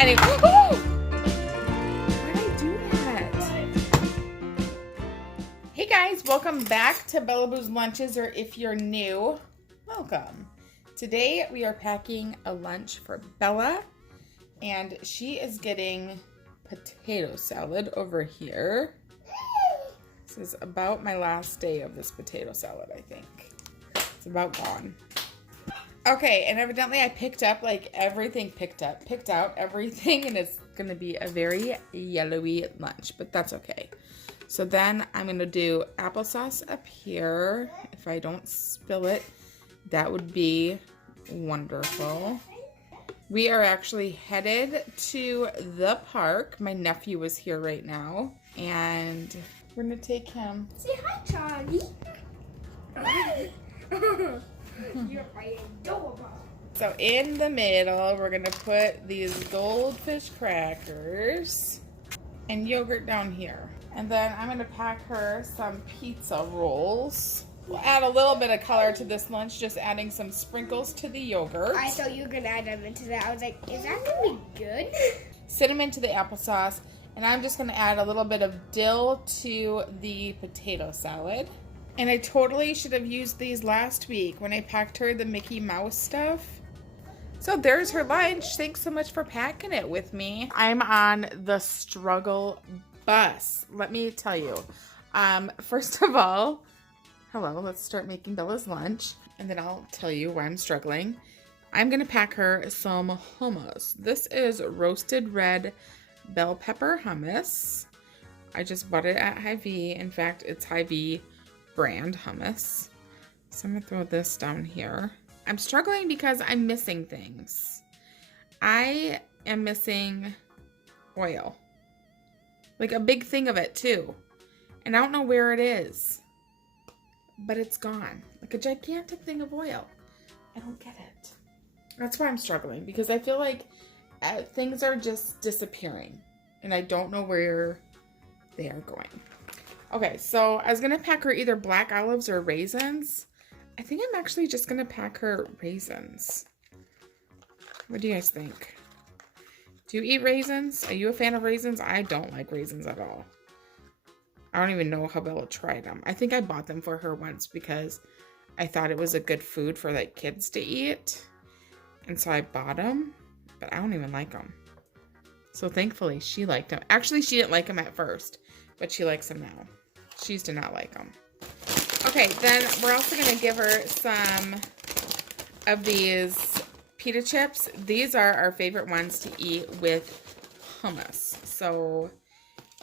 Anyway, why did I do that? Hey guys, welcome back to Bella Boo's Lunches, or if you're new, welcome. Today we are packing a lunch for Bella, and she is getting potato salad over here. This is about my last day of this potato salad, I think. It's about gone. Okay, and evidently I picked up like everything, picked out everything, and it's gonna be a very yellowy lunch, but that's okay. So then I'm gonna do applesauce up here. If I don't spill it, that would be wonderful. We are actually headed to the park. My nephew is here right now, and we're gonna take him. Say hi, Charlie. You're adorable. So in the middle, we're gonna put these goldfish crackers and yogurt down here. And then I'm gonna pack her some pizza rolls. We'll add a little bit of color to this lunch, just adding some sprinkles to the yogurt. I thought you were gonna add them into that. I was like, is that gonna be good? Cinnamon to the applesauce, and I'm just gonna add a little bit of dill to the potato salad. And I totally should have used these last week when I packed her the Mickey Mouse stuff. So there's her lunch. Thanks so much for packing it with me. I'm on the struggle bus. Let me tell you. First of all, hello, let's start making Bella's lunch. And then I'll tell you why I'm struggling. I'm going to pack her some hummus. This is roasted red bell pepper hummus. I just bought it at Hy-Vee. In fact, it's Hy-Vee brand hummus. So I'm gonna throw this down here. I'm struggling because I'm missing things. I am missing oil. Like a big thing of it too. And I don't know where it is. But it's gone. Like a gigantic thing of oil. I don't get it. That's why I'm struggling, because I feel like things are just disappearing. And I don't know where they are going. Okay, so I was going to pack her either black olives or raisins. I think I'm actually just going to pack her raisins. What do you guys think? Do you eat raisins? Are you a fan of raisins? I don't like raisins at all. I don't even know how Bella tried them. I think I bought them for her once because I thought it was a good food for like kids to eat. And so I bought them, but I don't even like them. So thankfully she liked them. Actually, she didn't like them at first, but she likes them now. She used to not like them. Okay, then we're also going to give her some of these pita chips. These are our favorite ones to eat with hummus. So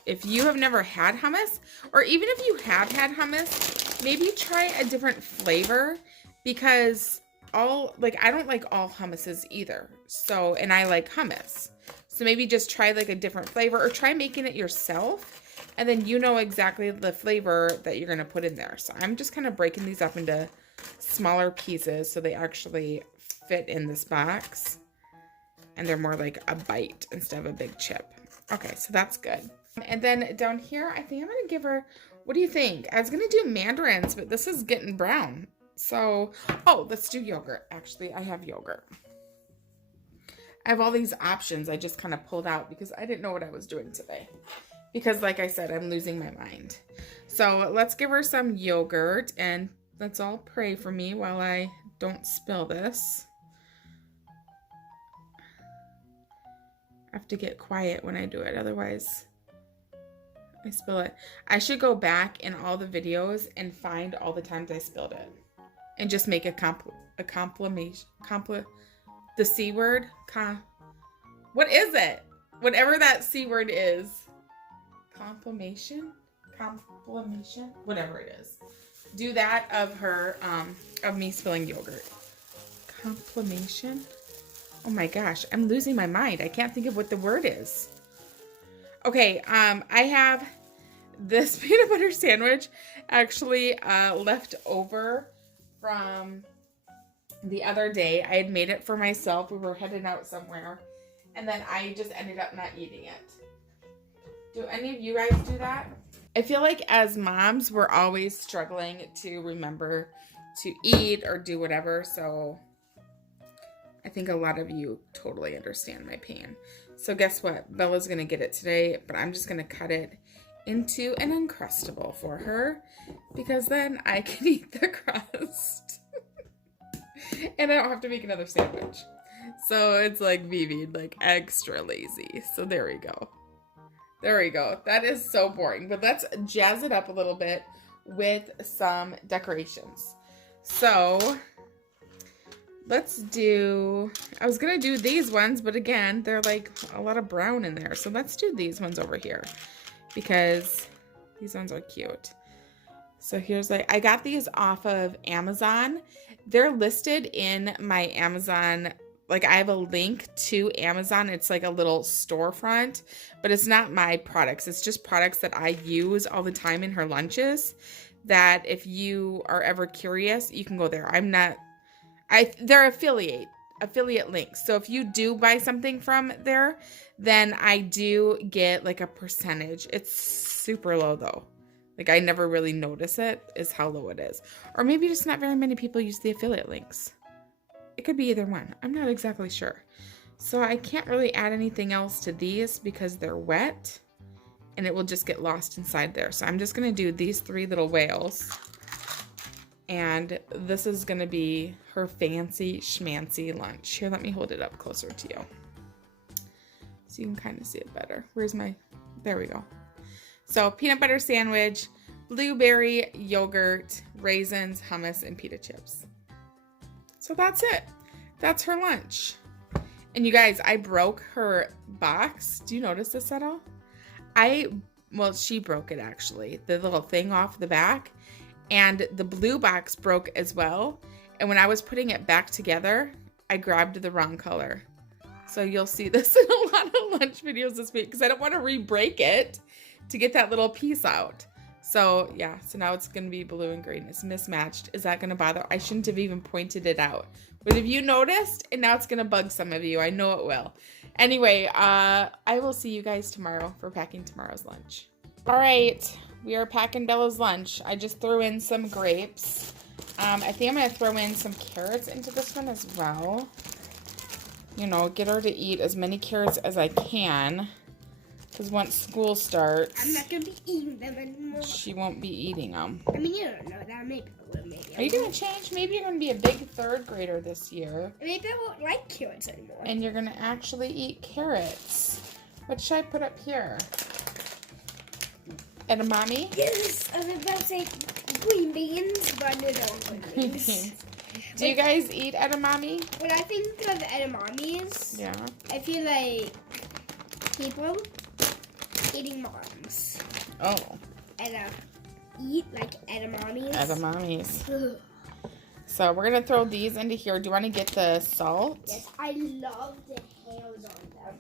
if you have never had hummus, or even if you have had hummus, maybe try a different flavor, because I don't like all hummuses either. So, and I like hummus. So maybe just try like a different flavor, or try making it yourself. And then you know exactly the flavor that you're going to put in there. So I'm just kind of breaking these up into smaller pieces so they actually fit in this box. And they're more like a bite instead of a big chip. Okay, so that's good. And then down here, I think I'm going to give her, what do you think? I was going to do mandarins, but this is getting brown. So, oh, let's do yogurt. Actually, I have yogurt. I have all these options I just kind of pulled out because I didn't know what I was doing today. Because like I said, I'm losing my mind. So let's give her some yogurt, and let's all pray for me while I don't spill this. I have to get quiet when I do it, otherwise I spill it. I should go back in all the videos and find all the times I spilled it. And just make the C word. What is it? Whatever that C word is. Complimation, whatever it is. Do that of her, of me spilling yogurt. Complimation. Oh my gosh, I'm losing my mind. I can't think of what the word is. Okay, I have this peanut butter sandwich actually left over from the other day. I had made it for myself. We were heading out somewhere, and then I just ended up not eating it. Do any of you guys do that? I feel like as moms, we're always struggling to remember to eat or do whatever. So I think a lot of you totally understand my pain. So guess what? Bella's gonna get it today, but I'm just gonna cut it into an Uncrustable for her because then I can eat the crust. And I don't have to make another sandwich. So it's like me being like extra lazy. So there we go. There we go. That is so boring, but let's jazz it up a little bit with some decorations. So let's do, I was gonna do these ones, but again, they're like a lot of brown in there. So let's do these ones over here because these ones are cute. So here's like, I got these off of Amazon. They're listed in my Amazon, like I have a link to Amazon. It's like a little storefront, but it's not my products. It's just products that I use all the time in her lunches that if you are ever curious, you can go there. They're affiliate links. So if you do buy something from there, then I do get like a percentage. It's super low though. Like I never really notice it is how low it is. Or maybe just not very many people use the affiliate links. It could be either one. I'm not exactly sure. So I can't really add anything else to these because they're wet and it will just get lost inside there. So I'm just gonna do these 3 little whales. And this is gonna be her fancy schmancy lunch. Here, let me hold it up closer to you so you can kind of see it better. There we go. So peanut butter sandwich, blueberry, yogurt, raisins, hummus, and pita chips. So that's it. That's her lunch. And you guys, I broke her box. Do you notice this at all? Well, she broke it actually. The little thing off the back. And the blue box broke as well. And when I was putting it back together, I grabbed the wrong color. So you'll see this in a lot of lunch videos this week because I don't want to re-break it to get that little piece out. So yeah, so now it's going to be blue and green. It's mismatched. Is that going to bother? I shouldn't have even pointed it out. But have you noticed? And now it's going to bug some of you. I know it will. Anyway, I will see you guys tomorrow for packing tomorrow's lunch. All right, we are packing Bella's lunch. I just threw in some grapes. I think I'm going to throw in some carrots into this one as well. You know, get her to eat as many carrots as I can. Because once school starts, I'm not going to be eating them anymore. She won't be eating them. I mean, you don't know that. Maybe I will. Maybe. Are you going to change? Maybe you're going to be a big 3rd grader this year. Maybe I won't like carrots anymore. And you're going to actually eat carrots. What should I put up here? Edamame? Yes, I was about to say green beans, but I don't like green beans. Do you guys eat edamame? When I think of edamames, Yeah. I feel like people eating moms. Oh. And eat like edamames. Edamames. Ugh. So we're going to throw these into here. Do you want to get the salt? Yes, I love the hairs on them.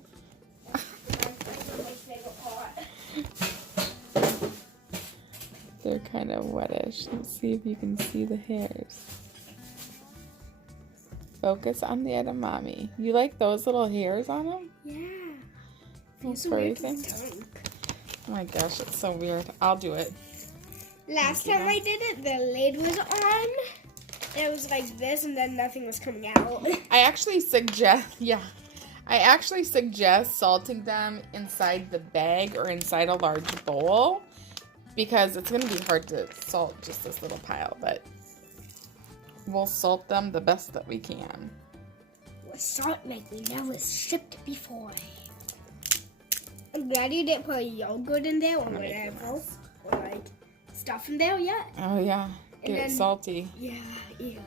That's my favorite part. They're kind of wettish. Let's see if you can see the hairs. Focus on the edamame. You like those little hairs on them? Yeah. Those So furry weird things? tongue. Oh my gosh, it's so weird. I'll do it. Last time I did it, the lid was on. It was like this, and then nothing was coming out. I actually suggest salting them inside the bag or inside a large bowl because it's going to be hard to salt just this little pile, but we'll salt them the best that we can. With salt like we never shipped before. I'm glad you didn't put yogurt in there or whatever. Or like stuff in there yet. Oh yeah, And get it then- salty. Yeah, ew.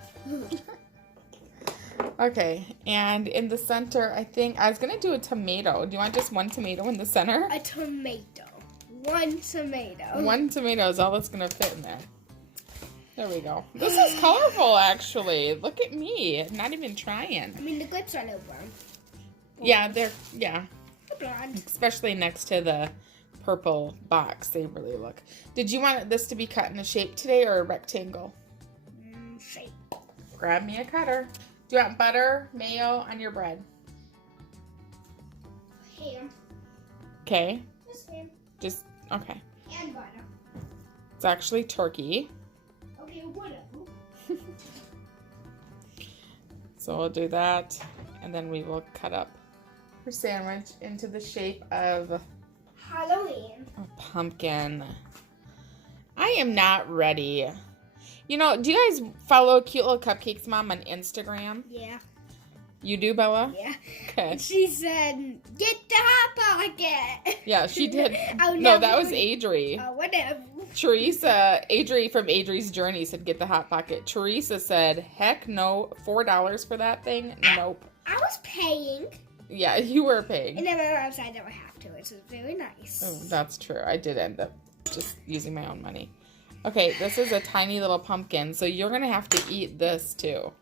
Okay, and in the center, I think I was going to do a tomato. Do you want just one tomato in the center? A tomato. One tomato. One tomato is all that's going to fit in there. There we go. This is colorful, actually. Look at me. I'm not even trying. I mean, the grapes are a little brown. Yeah, they're Blonde. especially next to the purple box. They really look. Did you want this to be cut in a shape today or a rectangle? Shape. Grab me a cutter. Do you want butter, mayo on your bread? Ham. Okay. Just ham. Just, okay. And butter. It's actually turkey. Okay, whatever. So we'll do that, and then we will cut up her sandwich into the shape of Halloween. a pumpkin. I am not ready. You know, do you guys follow Cute Little Cupcakes Mom on Instagram? Yeah. You do, Bella? Yeah. Okay. She said, "Get the hot pocket." Yeah, she did. Oh, No, that was Adri. Whatever. Teresa, Adri from Adri's Journey said, "Get the Hot Pocket." Teresa said, "Heck no, $4 for that thing? Nope." I was paying. Yeah, you were paying. And then my mom said I never have to. It was very nice. Oh, that's true. I did end up just using my own money. Okay, this is a tiny little pumpkin, so you're going to have to eat this too.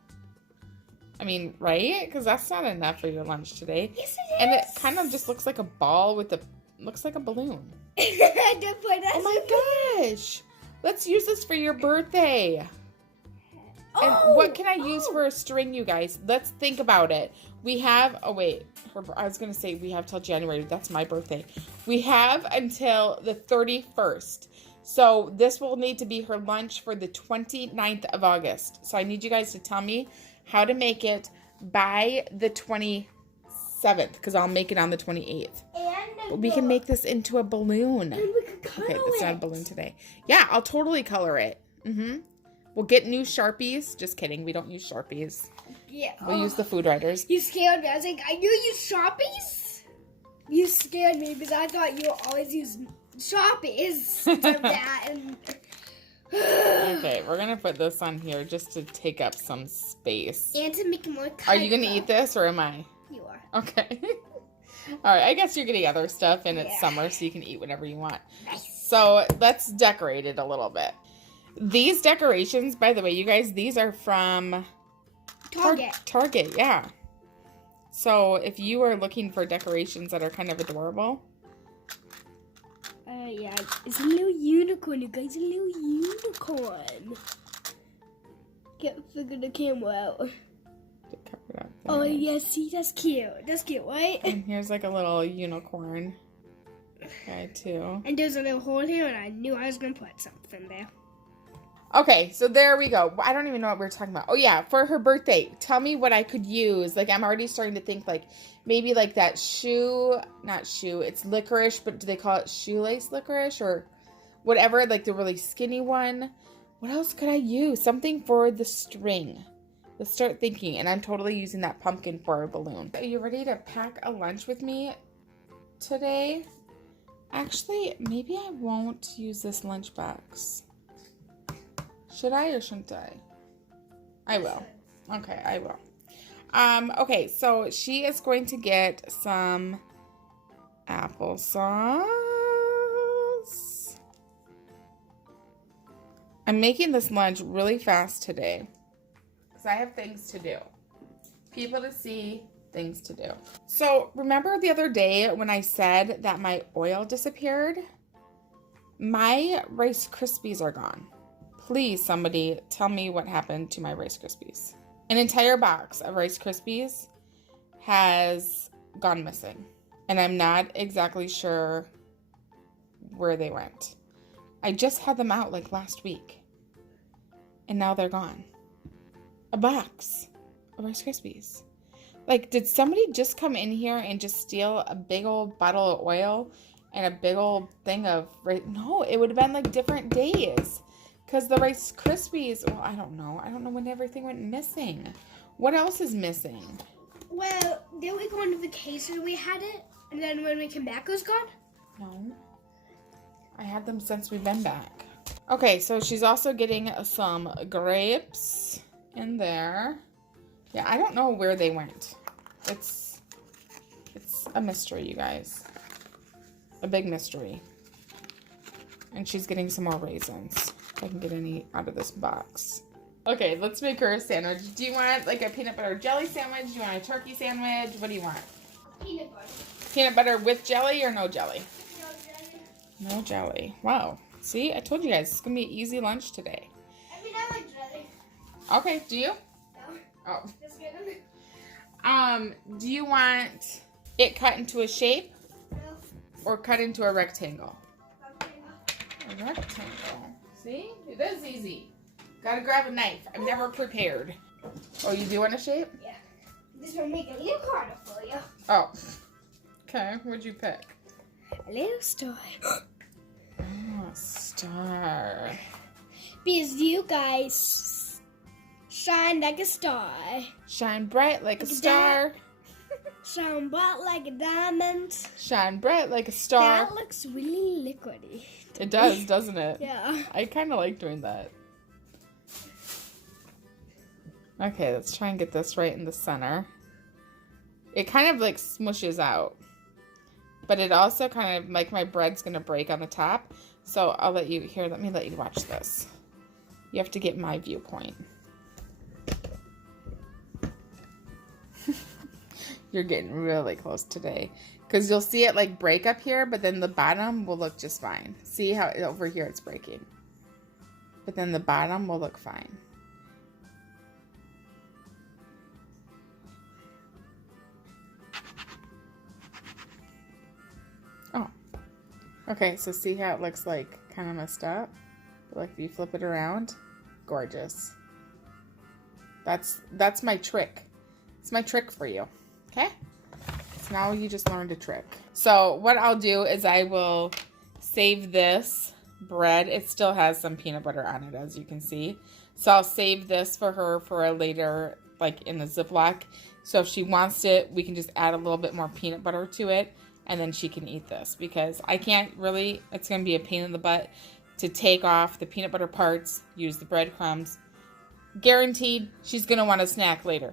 I mean, right? Because that's not enough for your lunch today. Yes, it is. And it kind of just looks like a ball with a, looks like a balloon. Oh my gosh. Let's use this for your birthday. And what can I use for a string, you guys? Let's think about it. We have, oh wait, I was going to say we have till January. That's my birthday. We have until the 31st. So this will need to be her lunch for the 29th of August. So I need you guys to tell me how to make it by the 27th, because I'll make it on the 28th. But we can make this into a balloon. And we could color Okay, it's not a balloon today. Yeah, I'll totally color it. We'll get new Sharpies. Just kidding. We don't use Sharpies. Yeah. We'll use the Food Writers. You scared me. I was like, I knew you Sharpies. You scared me because I thought you always use Sharpies for that. And Okay, we're going to put this on here just to take up some space. and to make it more colorful. Are you going to eat this or am I? You are. Okay. All right, I guess you're getting other stuff and it's summer so you can eat whatever you want. Nice. So let's decorate it a little bit. These decorations, by the way, you guys, these are from Target. Target, yeah. So if you are looking for decorations that are kind of adorable. Yeah, it's a little unicorn, you guys. A little unicorn. Can't figure the camera out. Oh, yeah, see, that's cute. That's cute, right? And here's like a little unicorn guy, too. And there's a little hole here, and I knew I was going to put something there. Okay, so there we go. I don't even know what we were talking about. Oh, yeah, for her birthday, tell me what I could use. Like, I'm already starting to think, like, maybe like that it's licorice, but do they call it shoelace licorice or whatever? Like the really skinny one. What else could I use? Something for the string. Let's start thinking. And I'm totally using that pumpkin for a balloon. Are you ready to pack a lunch with me today? Actually, maybe I won't use this lunchbox. Should I or shouldn't I? I will. Okay, I will. Okay, so she is going to get some applesauce. I'm making this lunch really fast today because I have things to do. People to see, things to do. So remember the other day when I said that my oil disappeared? My Rice Krispies are gone. Please, somebody tell me what happened to my Rice Krispies. An entire box of Rice Krispies has gone missing. And I'm not exactly sure where they went. I just had them out like last week. And now they're gone. A box of Rice Krispies. Like, did somebody just come in here and just steal a big old bottle of oil and a big old thing of... No, it would have been like different days. Because the Rice Krispies, well, I don't know. I don't know when everything went missing. What else is missing? Well, then we go on vacation, we had it, and then when we came back, it was gone. No. I had them since we've been back. Okay, so she's also getting some grapes in there. Yeah, I don't know where they went. It's a mystery, you guys. A big mystery. And she's getting some more raisins. If I can get any out of this box. Okay, let's make her a sandwich. Do you want like a peanut butter jelly sandwich? Do you want a turkey sandwich? What do you want? Peanut butter. Peanut butter with jelly or no jelly? No jelly. No jelly. Wow. See, I told you guys, it's going to be an easy lunch today. I mean, I like jelly. Okay, do you? No. Oh. Just kidding. Do you want it cut into a shape No. or cut into a rectangle? A rectangle. See? It is easy. Gotta grab a knife. I'm never prepared. Oh, you do want a shape? Yeah. This will make it a little harder for you. Oh. Okay, what'd you pick? A little star. Oh, star. Because you guys shine like a star. Shine bright like a star. Shine bright like a diamond. Shine bright like a star. That looks really liquidy. It does, doesn't it? Yeah. I kind of like doing that. Okay, let's try and get this right in the center. It kind of like smushes out. But it also kind of, like my bread's going to break on the top. So I'll let you, here, let me let you watch this. You have to get my viewpoint. You're getting really close today. Because you'll see it like break up here, but then the bottom will look just fine. See how over here it's breaking. But then the bottom will look fine. Oh. Okay, so see how it looks like kind of messed up? But like if you flip it around, gorgeous. That's my trick. It's my trick for you. Okay? So now you just learned a trick. So what I'll do is I will save this bread. It still has some peanut butter on it, as you can see. So I'll save this for her for a later, like in the Ziploc. So if she wants it, we can just add a little bit more peanut butter to it, and then she can eat this. Because I can't really, it's going to be a pain in the butt to take off the peanut butter parts, use the breadcrumbs. Guaranteed, she's going to want a snack later.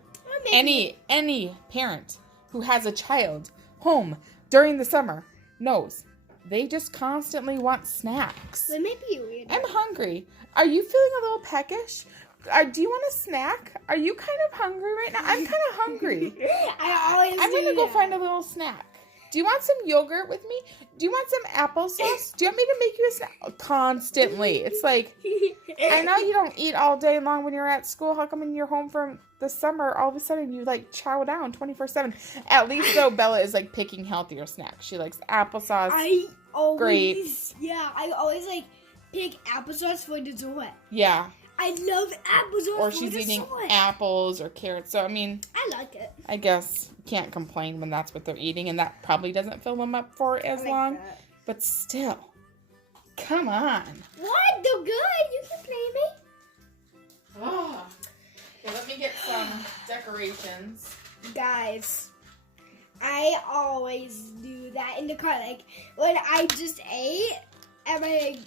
Any parent who has a child home during the summer knows they just constantly want snacks. Let me be weird. I'm hungry. Are you feeling a little peckish? Do you want a snack? Are you kind of hungry right now? I'm kind of hungry. I'm going to go find a little snack. Do you want some yogurt with me? Do you want some applesauce? Do you want me to make you a snack? Constantly. It's like, I know you don't eat all day long when you're at school. How come when you're home from the summer, all of a sudden you like chow down 24/7? At least though, Bella is like picking healthier snacks. She likes applesauce, grapes. Yeah, I always like pick applesauce for dessert. Yeah. I love applesauce. Or she's eating apples or carrots. So, I mean, I like it. I guess you can't complain when that's what they're eating, and that probably doesn't fill them up for as long. That. But still, come on. What? They're good. You can play me. Oh. Okay, let me get some decorations. Guys, I always do that in the car. Like, when I just ate, and I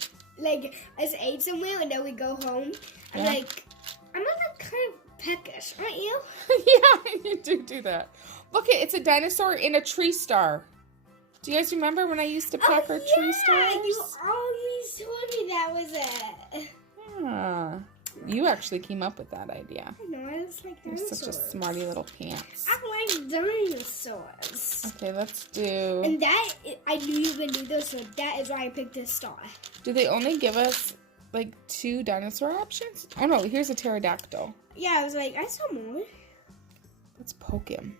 just ate somewhere, and then we go home. I'm like, I'm not kind of peckish, aren't you? Yeah, you do that. Look, it's a dinosaur in a tree star. Do you guys remember when I used to peck our tree stars? You always told me that was it. Yeah. You actually came up with that idea. I know, I just like dinosaurs. You're such a smarty little pants. I like dinosaurs. Okay, let's do... And that, I knew you were going to do this, so that is why I picked this star. Do they only give us, like, 2 dinosaur options? Oh, no, here's a pterodactyl. Yeah, I was like, I saw more. Let's poke him.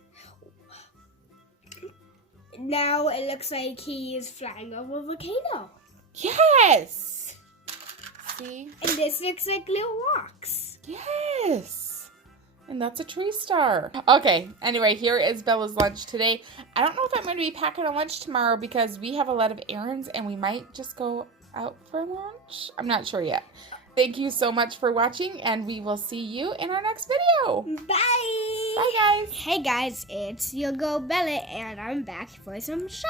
Now it looks like he is flying over a volcano. Yes! See? And this looks like little rocks. Yes! And that's a tree star. Okay, anyway, here is Bella's lunch today. I don't know if I'm going to be packing a lunch tomorrow because we have a lot of errands and we might just go out for lunch. I'm not sure yet. Thank you so much for watching, and we will see you in our next video. Bye! Bye, guys! Hey, guys, it's your girl Bella, and I'm back for some shout-outs.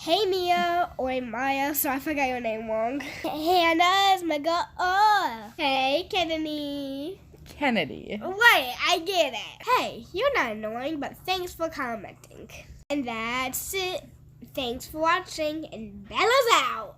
Hey, Mia, or Maya, so I forgot your name wrong. Hannah is my girl. Oh. Hey, Kennedy. Kennedy. Right, I get it. Hey, you're not annoying, but thanks for commenting. And that's it. Thanks for watching, and Bella's out.